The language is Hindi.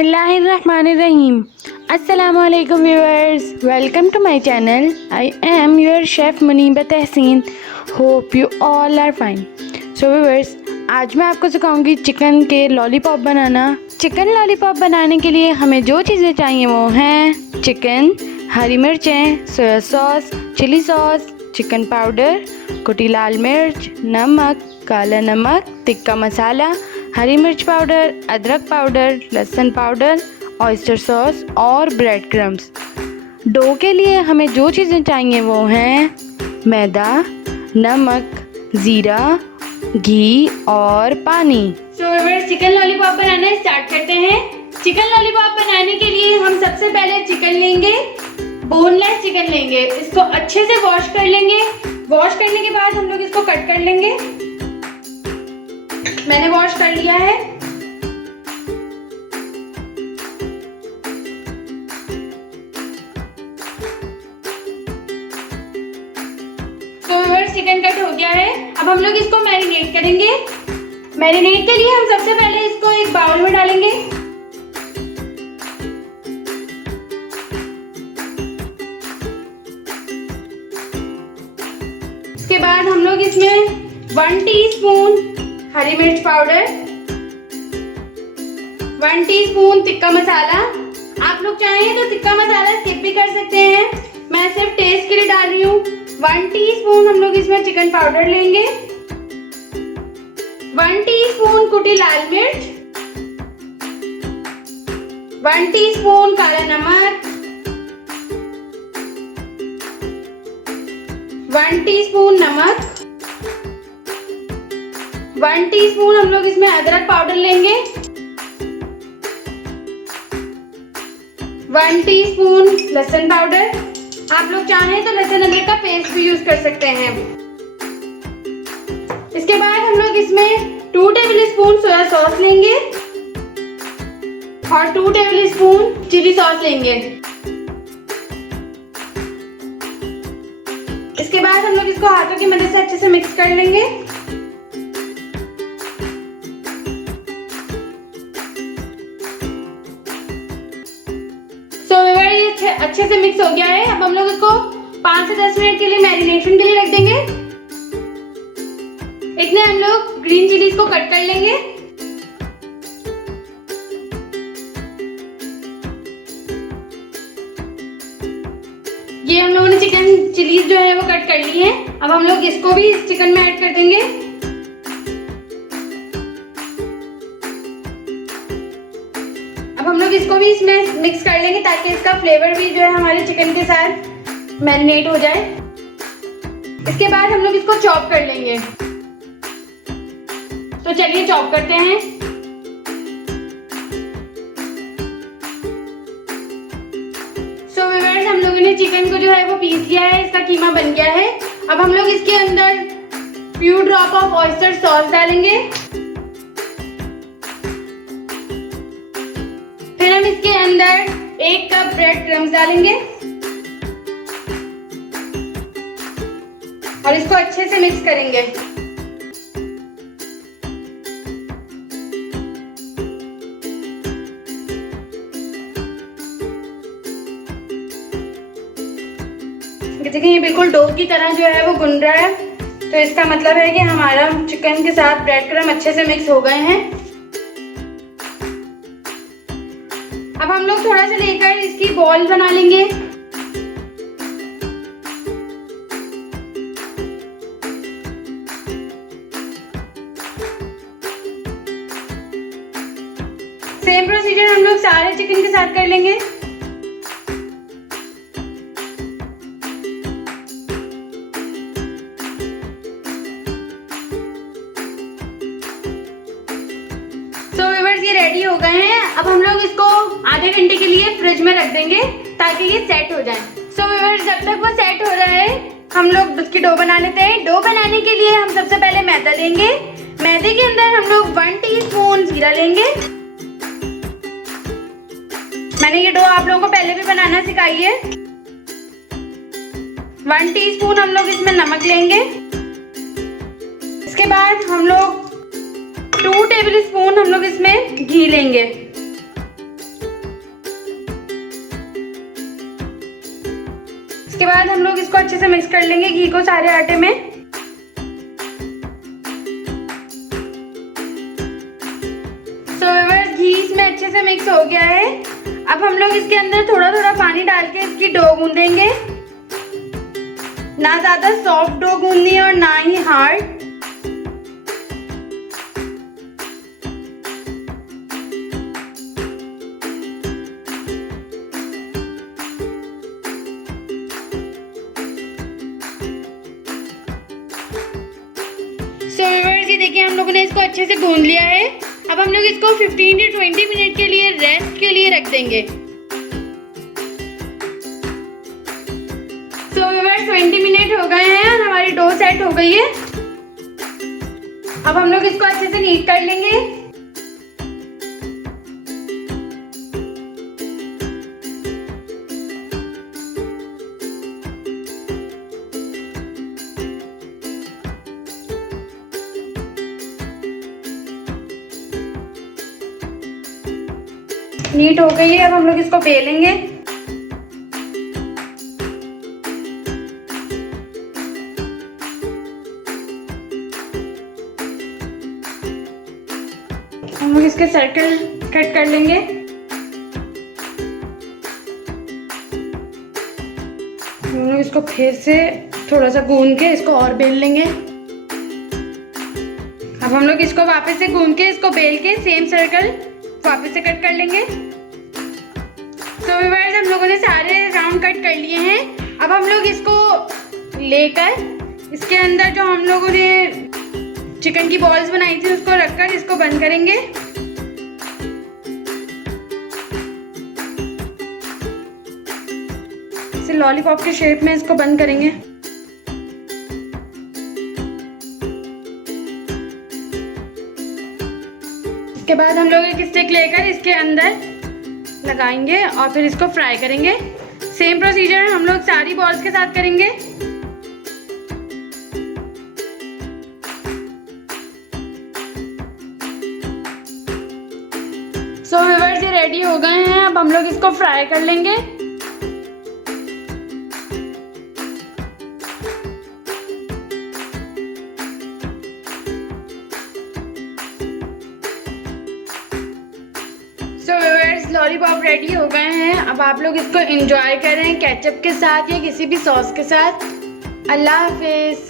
बिस्मिल्लाहिर्रहमानिर्रहीम। अस्सलामुअलैकुम viewers, welcome to my channel. I am your chef Muniba Tahseen. Hope you all are fine. So viewers, आज मैं आपको सिखाऊंगी चिकन के लॉलीपॉप बनाना। चिकन लॉलीपॉप बनाने के लिए हमें जो चीज़ें चाहिए वो हैं चिकन, हरी मिर्चें, soya sauce, chilli sauce, chicken powder, कुटी लाल मिर्च, नमक, काला नमक, टिक्का मसाला, हरी मिर्च पाउडर, अदरक पाउडर, लहसुन पाउडर, ऑयस्टर सॉस और ब्रेड क्रम्स। डो के लिए हमें जो चीज़ें चाहिए वो हैं मैदा, नमक, ज़ीरा, घी और पानी। सो व्यूअर्स, चिकन लॉलीपॉप बनाना स्टार्ट करते हैं। चिकन लॉलीपॉप बनाने के लिए हम सबसे पहले चिकन लेंगे, बोनलेस चिकन लेंगे। इसको अच्छे से वॉश कर लेंगे। वॉश करने के बाद हम लोग इसको कट कर लेंगे। मैंने वॉश कर लिया है। तो व्यूअर्स, चिकन कट हो गया है। अब हम लोग इसको मैरिनेट करेंगे। मैरिनेट के लिए हम सबसे पहले इसको एक बाउल में डालेंगे। इसके बाद हम लोग इसमें 1 टीस्पून हरी मिर्च पाउडर, 1 टीस्पून टिक्का मसाला। आप लोग चाहें तो टिक्का मसाला स्किप भी कर सकते हैं, मैं सिर्फ टेस्ट के लिए डाल रही हूँ। 1 टीस्पून हम लोग इसमें चिकन पाउडर लेंगे, 1 टीस्पून कुटी लाल मिर्च, 1 टीस्पून काला नमक, 1 टीस्पून नमक, 1 टीस्पून हम लोग इसमें अदरक पाउडर लेंगे, 1 टीस्पून लहसुन पाउडर। आप लोग चाहें तो लहसुन अदरक का पेस्ट भी यूज कर सकते हैं। इसके बाद हम लोग इसमें 2 टेबलस्पून सोया सॉस लेंगे और 2 टेबलस्पून चिली सॉस लेंगे। इसके बाद हम लोग इसको हाथों की मदद से अच्छे से मिक्स कर लेंगे। ये अच्छे से मिक्स हो गया है। अब हम लोग इसको 5 से 10 मिनट के लिए मैरिनेशन के लिए रख देंगे। इतने हम लोग ग्रीन चिलीज को कट कर लेंगे। ये हम लोगों ने चिकन चिलीज जो है वो कट कर ली है। अब हम लोग इसको भी इस चिकन में ऐड कर देंगे। अब हम लोग इसको भी इसमें मिक्स कर लेंगे ताकि इसका फ्लेवर भी जो है हमारे चिकन के साथ मैरिनेट हो जाए। इसके बाद हम लोग इसको चॉप कर लेंगे। तो चलिए चॉप करते हैं। सो व्यूअर्स, हम लोगों ने चिकन को जो है वो पीस लिया है, इसका कीमा बन गया है। अब हम लोग इसके अंदर few drop of oyster sauce डालेंगे। फिर हम इसके अंदर 1 कप ब्रेड क्रम्स डालेंगे और इसको अच्छे से मिक्स करेंगे। देखिए, ये बिल्कुल डो की तरह जो है वो गुन रहा है, तो इसका मतलब है कि हमारा चिकन के साथ ब्रेड क्रम्स अच्छे से मिक्स हो गए हैं। अब हम लोग थोड़ा सा लेकर इसकी बॉल बना लेंगे। सेम प्रोसीजर हम लोग सारे चिकन के साथ कर लेंगे। तो व्यूअर्स, ये रेडी हो गए हैं। अब हम लोग इसको आधे घंटे के लिए फ्रिज में रख देंगे ताकि ये सेट हो जाए। सो व्यूअर्स, जब तक वो सेट हो रहा है हम लोग उसकी डो बना लेते हैं। डो बनाने के लिए हम सबसे पहले मैदा लेंगे। मैदे के अंदर हम लोग 1 टीस्पून जीरा लेंगे। मैंने ये डो आप लोगों को पहले भी बनाना सिखाई है। 1 टीस्पून हम लोग इसमें नमक लेंगे। इसके बाद हम लोग 2 टेबलस्पून हम लोग इसमें घी लेंगे। इसके बाद हम लोग इसको अच्छे से मिक्स कर लेंगे घी को सारे आटे में। सो व्यूअर्स, घी इसमें अच्छे से मिक्स हो गया है। अब हम लोग इसके अंदर थोड़ा थोड़ा पानी डाल के इसकी डो गूंदेंगे। ना ज्यादा सॉफ्ट डो गूंदनी है और ना ही हार्ड। सो व्यूअर्स, ये देखिए हम लोगों ने इसको अच्छे से गूंद लिया है। अब हम लोग इसको 15 से 20 मिनट के लिए रेस्ट के लिए रख देंगे। सो व्यूअर्स, 20 मिनट हो गए हैं और हमारी डो सेट हो गई है। अब हम लोग इसको अच्छे से नीट कर लेंगे। नीट हो गई है। अब हम लोग इसको बेलेंगे। हम लोग इसके सर्कल कट कर लेंगे। हम लोग इसको फिर से थोड़ा सा गूंद के इसको और बेल लेंगे। अब हम लोग इसको वापस से गूंद के इसको बेल के सेम सर्कल वापस से कट कर लेंगे। तो व्यूअर्स, हम लोगों ने सारे राउंड कट कर लिए हैं। अब हम लोग इसको लेकर इसके अंदर जो हम लोगों ने चिकन की बॉल्स बनाई थी उसको रखकर इसको बंद करेंगे। इसे लॉलीपॉप के शेप में इसको बंद करेंगे। इसके बाद हम लोग एक स्टिक लेकर इसके अंदर लगाएंगे और फिर इसको फ्राई करेंगे। सेम प्रोसीजर हम लोग सारी बॉल्स के साथ करेंगे। सो व्यूअर्स, ये रेडी हो गए हैं। अब हम लोग इसको फ्राई कर लेंगे। सो व्यूअर्स, लॉलीपॉप रेडी हो गए हैं। अब आप लोग इसको एंजॉय करें केचप के साथ या किसी भी सॉस के साथ। अल्लाह हाफिज।